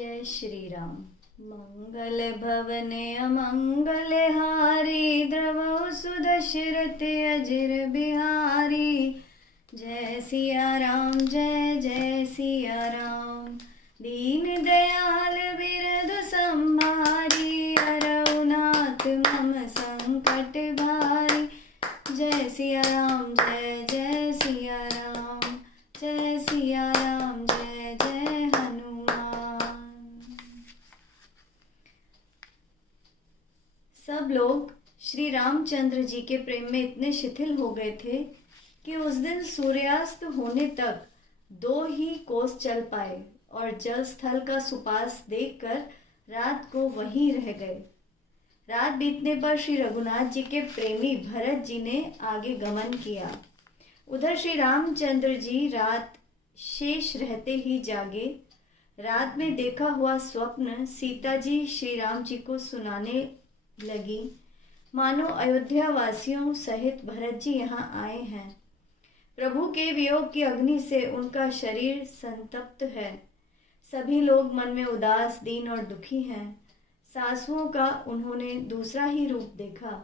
जय श्री राम। मंगल भवने अमंगल हारी, द्रवौ सुदशरथ अजिर बिहारी। जय सिया राम जय जय सिया राम। दीन दयाल बिरधु संभारी, अरउनाथ मम संकट भारी। जय सिया राम जय जय सिया राम। जय सिया राम जय जय हनुमान। सब लोग श्री रामचंद्र जी के प्रेम में इतने शिथिल हो गए थे कि उस दिन सूर्यास्त होने तक 2 ही कोस चल पाए और जल स्थल का सुपास देखकर रात को वहीं रह गए। रात बीतने पर श्री रघुनाथ जी के प्रेमी भरत जी ने आगे गमन किया। उधर श्री रामचंद्र जी रात शेष रहते ही जागे। रात में देखा हुआ स्वप्न सीता जी श्री राम जी को सुनाने लगी, मानो अयोध्या वासियों सहित भरत जी यहाँ आए हैं। प्रभु के वियोग की अग्नि से उनका शरीर संतप्त है। सभी लोग मन में उदास, दीन और दुखी हैं। सासुओं का उन्होंने दूसरा ही रूप देखा।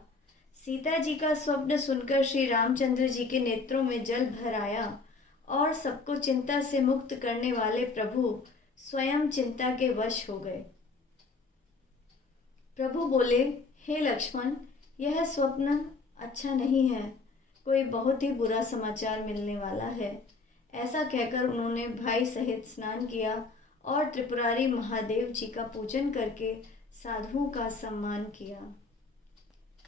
सीता जी का स्वप्न सुनकर श्री रामचंद्र जी के नेत्रों में जल भर आया और सबको चिंता से मुक्त करने वाले प्रभु स्वयं चिंता के वश हो गए। प्रभु बोले, हे लक्ष्मण, यह स्वप्न अच्छा नहीं है, कोई बहुत ही बुरा समाचार मिलने वाला है। ऐसा कहकर उन्होंने भाई सहित स्नान किया और त्रिपुरारी महादेव जी का पूजन करके साधुओं का सम्मान किया।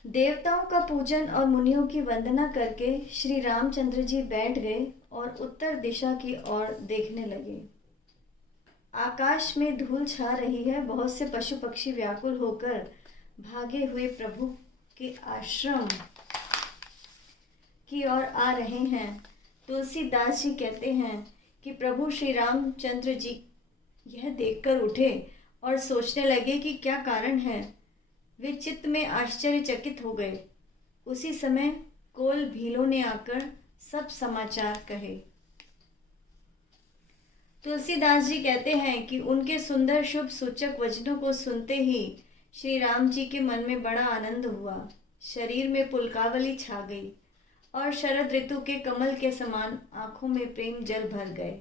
देवताओं का पूजन और मुनियों की वंदना करके श्री रामचंद्र जी बैठ गए और उत्तर दिशा की ओर देखने लगे। आकाश में धूल छा रही है। बहुत से पशु पक्षी व्याकुल होकर भागे हुए प्रभु के आश्रम की ओर आ रहे हैं। तुलसीदास जी कहते हैं कि प्रभु श्री रामचंद्र जी यह देखकर उठे और सोचने लगे कि क्या कारण है। वे चित्त में आश्चर्यचकित हो गए। उसी समय कोल भीलों ने आकर सब समाचार कहे। तुलसीदास जी कहते हैं कि उनके सुंदर शुभ सूचक वचनों को सुनते ही श्री राम जी के मन में बड़ा आनंद हुआ। शरीर में पुलकावली छा गई और शरद ऋतु के कमल के समान आंखों में प्रेम जल भर गए।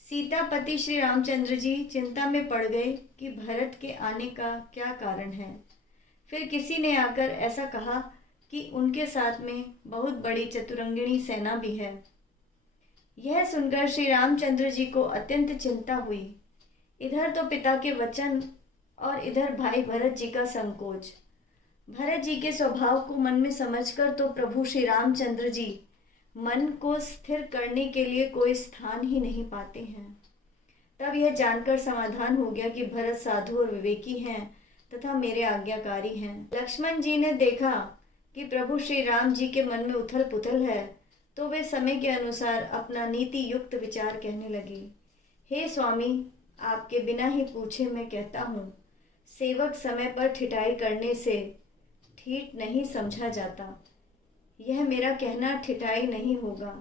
सीतापति श्री रामचंद्र जी चिंता में पड़ गए कि भरत के आने का क्या कारण है। फिर किसी ने आकर ऐसा कहा कि उनके साथ में बहुत बड़ी चतुरंगिणी सेना भी है। यह सुनकर श्री रामचंद्र जी को अत्यंत चिंता हुई। इधर तो पिता के वचन और इधर भाई भरत जी का संकोच। भरत जी के स्वभाव को मन में समझकर तो प्रभु श्री रामचंद्र जी मन को स्थिर करने के लिए कोई स्थान ही नहीं पाते हैं। तब यह जानकर समाधान हो गया कि भरत साधु और विवेकी हैं तथा मेरे आज्ञाकारी हैं। लक्ष्मण जी ने देखा कि प्रभु श्री राम जी के मन में उथल पुथल है, तो वे समय के अनुसार अपना नीति युक्त विचार कहने लगे। हे स्वामी, आपके बिना ही पूछे मैं कहता हूँ, सेवक समय पर ठिठाई करने से ठीक नहीं समझा जाता। यह मेरा कहना ठिठाई नहीं होगा।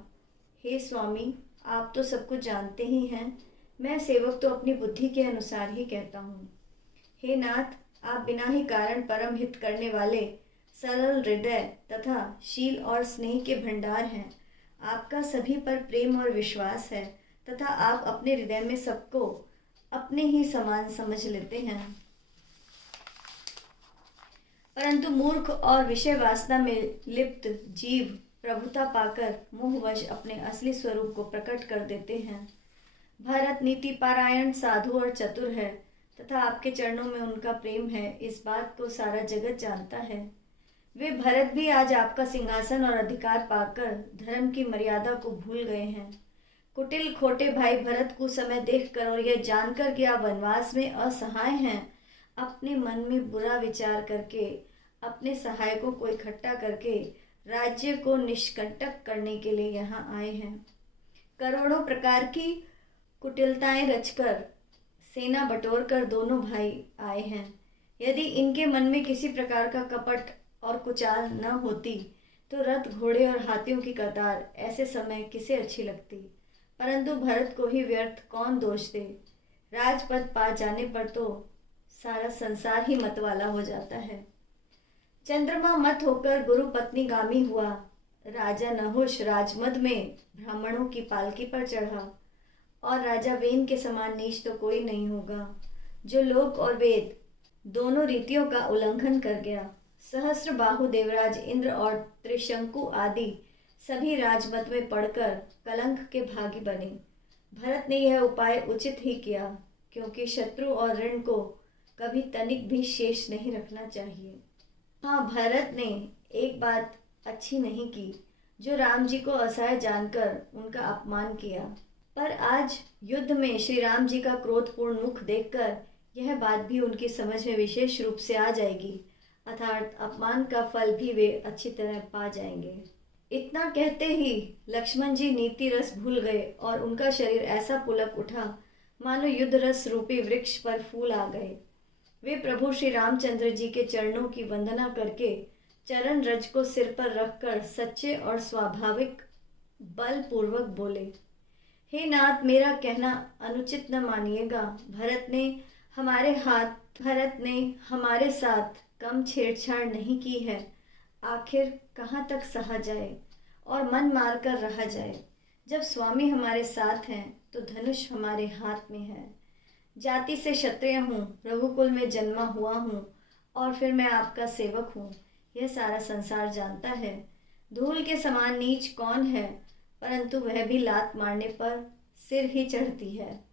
हे स्वामी, आप तो सब कुछ जानते ही हैं। मैं सेवक तो अपनी बुद्धि के अनुसार ही कहता हूँ। हे नाथ, आप बिना ही कारण परम हित करने वाले सरल हृदय तथा शील और स्नेह के भंडार हैं। आपका सभी पर प्रेम और विश्वास है तथा आप अपने हृदय में सबको अपने ही समान समझ लेते हैं। परंतु मूर्ख और विषय वासना में लिप्त जीव प्रभुता पाकर मोहवश अपने असली स्वरूप को प्रकट कर देते हैं। भरत नीति पारायण, साधु और चतुर है तथा आपके चरणों में उनका प्रेम है, इस बात को सारा जगत जानता है। वे भरत भी आज आपका सिंहासन और अधिकार पाकर धर्म की मर्यादा को भूल गए हैं। कुटिल खोटे भाई भरत को समय देखकर और यह जानकर कि आप वनवास में असहाय हैं, अपने मन में बुरा विचार करके अपने सहायकों को इकट्ठा करके राज्य को निष्कंटक करने के लिए यहाँ आए हैं। करोड़ों प्रकार की कुटिलताएं रचकर सेना बटोरकर दोनों भाई आए हैं। यदि इनके मन में किसी प्रकार का कपट और कुचाल न होती तो रथ, घोड़े और हाथियों की कतार ऐसे समय किसे अच्छी लगती। परंतु भरत को ही व्यर्थ कौन दोष दे। राजपद पा जाने पर तो सारा संसार ही मतवाला हो जाता है। चंद्रमा मत होकर गुरु पत्नी गामी हुआ। राजा नहुष राजमद में ब्राह्मणों की पालकी पर चढ़ा, और राजा वेन के समान नीच तो कोई नहीं होगा जो लोक और वेद दोनों रीतियों का उल्लंघन कर गया। सहस्र बाहु देवराज इंद्र और त्रिशंकु आदि सभी राजमत में पढ़कर कलंक के भागी बने। भरत ने यह उपाय उचित ही किया, क्योंकि शत्रु और ऋण को कभी तनिक भी शेष नहीं रखना चाहिए। हाँ, भरत ने एक बात अच्छी नहीं की, जो राम जी को असहाय जानकर उनका अपमान किया। पर आज युद्ध में श्री राम जी का क्रोधपूर्ण मुख देखकर यह बात भी उनकी समझ में विशेष रूप से आ जाएगी, अर्थात अपमान का फल भी वे अच्छी तरह पा जाएंगे। इतना कहते ही लक्ष्मण जी नीति रस भूल गए और उनका शरीर ऐसा पुलक उठा मानो युद्ध रस रूपी वृक्ष पर फूल आ गए। वे प्रभु श्री रामचंद्र जी के चरणों की वंदना करके चरण रज को सिर पर रखकर सच्चे और स्वाभाविक बल पूर्वक बोले, हे नाथ, मेरा कहना अनुचित न मानिएगा। भरत ने हमारे साथ कम छेड़छाड़ नहीं की है। आखिर कहाँ तक सहा जाए और मन मारकर रहा जाए। जब स्वामी हमारे साथ हैं तो धनुष हमारे हाथ में है। जाति से क्षत्रिय हूँ, रघुकुल में जन्मा हुआ हूँ, और फिर मैं आपका सेवक हूँ, यह सारा संसार जानता है। धूल के समान नीच कौन है, परंतु वह भी लात मारने पर सिर ही चढ़ती है।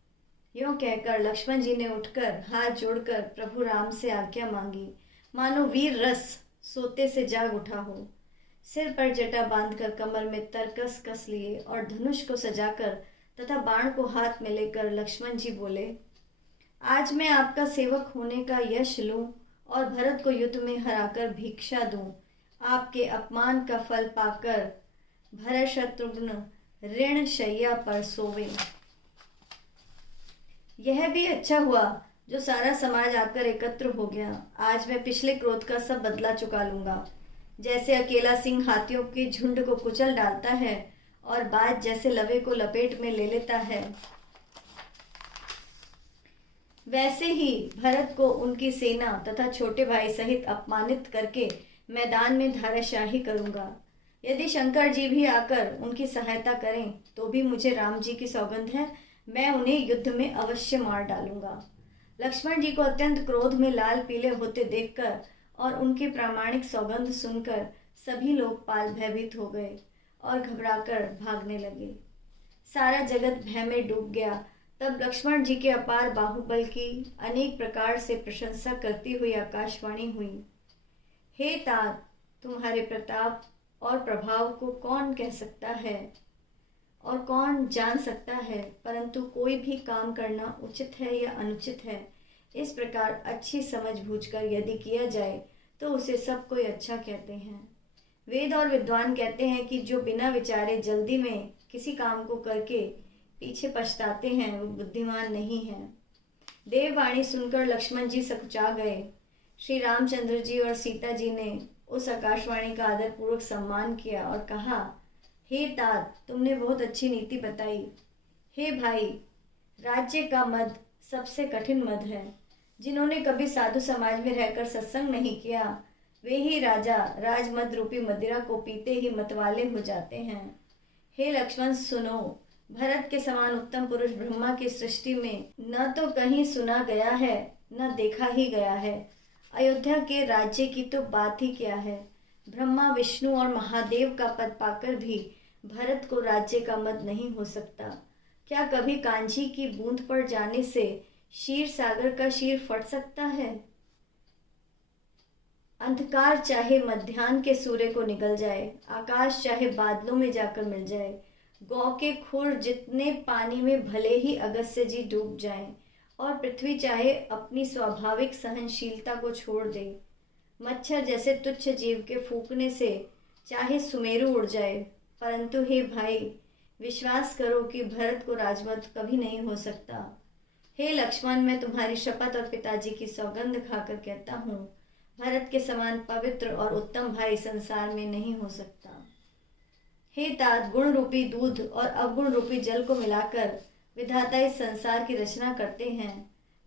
यूं कहकर लक्ष्मण जी ने उठकर हाथ जोड़कर प्रभु राम से आज्ञा मांगी, मानो वीर रस सोते से जाग उठा हो। सिर पर जटा बांधकर कमर में तरकस कस लिए और धनुष को सजाकर तथा बाण को हाथ में लेकर लक्ष्मण जी बोले, आज मैं आपका सेवक होने का यश लूं और भरत को युद्ध में हराकर भिक्षा दूं। आपके अपमान का फल पाकर भरत शत्रुघ्न ऋण शैया पर सोवे। यह भी अच्छा हुआ जो सारा समाज आकर एकत्र हो गया। आज मैं पिछले क्रोध का सब बदला चुका लूंगा। जैसे अकेला सिंह हाथियों के झुंड को कुचल डालता है और बाज जैसे लवे को लपेट में ले लेता है, वैसे ही भरत को उनकी सेना तथा छोटे भाई सहित अपमानित करके मैदान में धाराशाही करूंगा। यदि शंकर जी भी आकर उनकी सहायता करें तो भी मुझे राम जी की सौगंध है, मैं उन्हें युद्ध में अवश्य मार डालूंगा। लक्ष्मण जी को अत्यंत क्रोध में लाल पीले होते देखकर और उनकी प्रामाणिक सौगंध सुनकर सभी लोकपाल भयभीत हो गए और घबराकर भागने लगे। सारा जगत भय में डूब गया। तब लक्ष्मण जी के अपार बाहुबल की अनेक प्रकार से प्रशंसा करती हुई आकाशवाणी हुई, हे तात, तुम्हारे प्रताप और प्रभाव को कौन कह सकता है और कौन जान सकता है, परंतु कोई भी काम करना उचित है या अनुचित है, इस प्रकार अच्छी समझ बूझकर यदि किया जाए तो उसे सब कोई अच्छा कहते हैं। वेद और विद्वान कहते हैं कि जो बिना विचारे जल्दी में किसी काम को करके पीछे पछताते हैं वो बुद्धिमान नहीं है। देववाणी सुनकर लक्ष्मण जी सकुचा गए। श्री रामचंद्र जी और सीता जी ने उस आकाशवाणी का आदरपूर्वक सम्मान किया और कहा, हे तात, तुमने बहुत अच्छी नीति बताई। हे भाई, राज्य का मद सबसे कठिन मद है। जिन्होंने कभी साधु समाज में रहकर सत्संग नहीं किया वे ही राजा राजमद रूपी मदिरा को पीते ही मतवाले हो जाते हैं। हे लक्ष्मण, सुनो, भरत के समान उत्तम पुरुष ब्रह्मा की सृष्टि में न तो कहीं सुना गया है न देखा ही गया है। अयोध्या के राज्य की तो बात ही क्या है। ब्रह्मा, विष्णु और महादेव का पद पाकर भी भरत को राज्य का मद नहीं हो सकता। क्या कभी कांची की बूंद पड़ जाने से क्षीर सागर का क्षीर फट सकता है? अंधकार चाहे मध्याह्न के सूर्य को निगल जाए, आकाश चाहे बादलों में जाकर मिल जाए, गौ के खुर जितने पानी में भले ही अगस्त्य जी डूब जाएं, और पृथ्वी चाहे अपनी स्वाभाविक सहनशीलता को छोड़ दे, मच्छर जैसे तुच्छ जीव के फूंकने से चाहे सुमेरु उड़ जाए, परंतु हे भाई, विश्वास करो कि भरत को राजमद कभी नहीं हो सकता। हे लक्ष्मण, मैं तुम्हारी शपथ और पिताजी की सौगंध खाकर कहता हूँ, भरत के समान पवित्र और उत्तम भाई संसार में नहीं हो सकता। हे तात, गुण रूपी दूध और अवगुण रूपी जल को मिलाकर विधाता इस संसार की रचना करते हैं,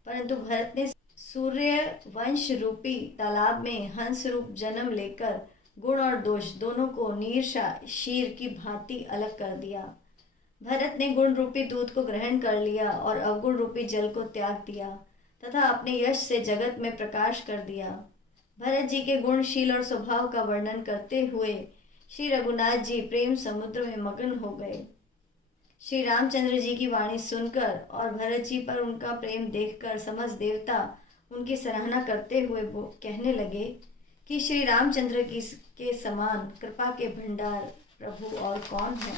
परंतु भरत ने सूर्य वंश रूपी तालाब में हंस रूप जन्म लेकर गुण और दोष दोनों को नीरसा शीर की भांति अलग कर दिया। भरत ने गुण रूपी दूध को ग्रहण कर लिया और अवगुण रूपी जल को त्याग दिया तथा अपने यश से जगत में प्रकाश कर दिया। भरत जी के गुणशील और स्वभाव का वर्णन करते हुए श्री रघुनाथ जी प्रेम समुद्र में मग्न हो गए। श्री रामचंद्र जी की वाणी सुनकर और भरत जी पर उनका प्रेम देखकर समस्त देवता उनकी सराहना करते हुए वो कहने लगे कि श्री रामचंद्र की के समान कृपा के भंडार प्रभु और कौन है।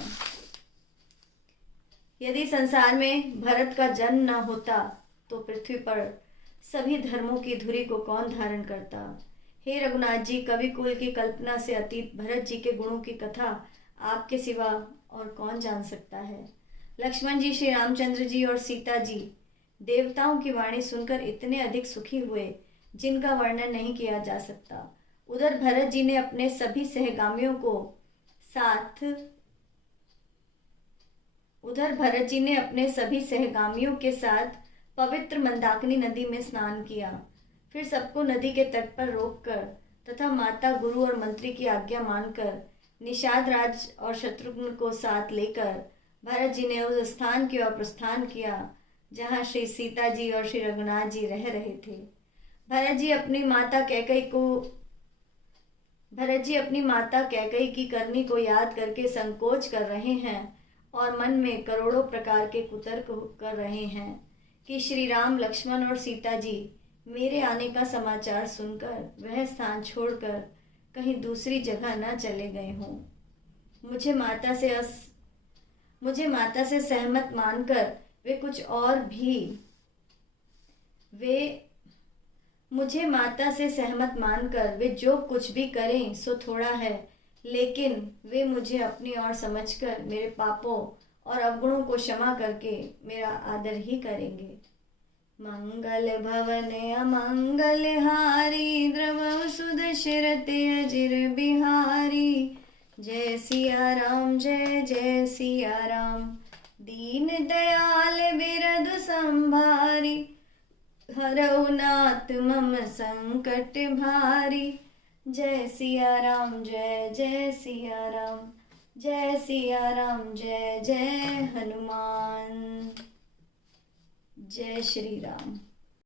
यदि संसार में भरत का जन्म न होता तो पृथ्वी पर सभी धर्मों की धुरी को कौन धारण करता। हे रघुनाथ जी, कवि कुल की कल्पना से अतीत भरत जी के गुणों की कथा आपके सिवा और कौन जान सकता है। लक्ष्मण जी, श्री रामचंद्र जी और सीता जी देवताओं की वाणी सुनकर इतने अधिक सुखी हुए जिनका वर्णन नहीं किया जा सकता। उधर भरत जी ने अपने सभी सहगामियों के साथ पवित्र मंदाकिनी नदी में स्नान किया। फिर सबको नदी के तट पर रोककर तथा माता, गुरु और मंत्री की आज्ञा मानकर निषाद राज और शत्रुघ्न को साथ लेकर भरत जी ने उस स्थान की ओर प्रस्थान किया जहाँ श्री सीता जी और श्री रघुनाथ जी रह रहे थे। भरत जी अपनी माता कैकई की करनी को याद करके संकोच कर रहे हैं और मन में करोड़ों प्रकार के कुतर्क कर रहे हैं कि श्री राम, लक्ष्मण और सीता जी मेरे आने का समाचार सुनकर वह स्थान छोड़कर कहीं दूसरी जगह न चले गए हों। मुझे माता से सहमत मानकर वे जो कुछ भी करें सो थोड़ा है, लेकिन वे मुझे अपनी ओर समझकर मेरे पापों और अवगुणों को क्षमा करके मेरा आदर ही करेंगे। मंगल भवन अमंगल हारी, द्रवहु सुदशरथ अजिर बिहारी। जय सिया राम, जय जय सिया राम। दीन दयाल बिरधु संभारी, हरऊ नाथ मम संकट भारी। जय सिया राम, जय जय सिया राम। जय सिया राम, जय जय हनुमान। जय श्री राम।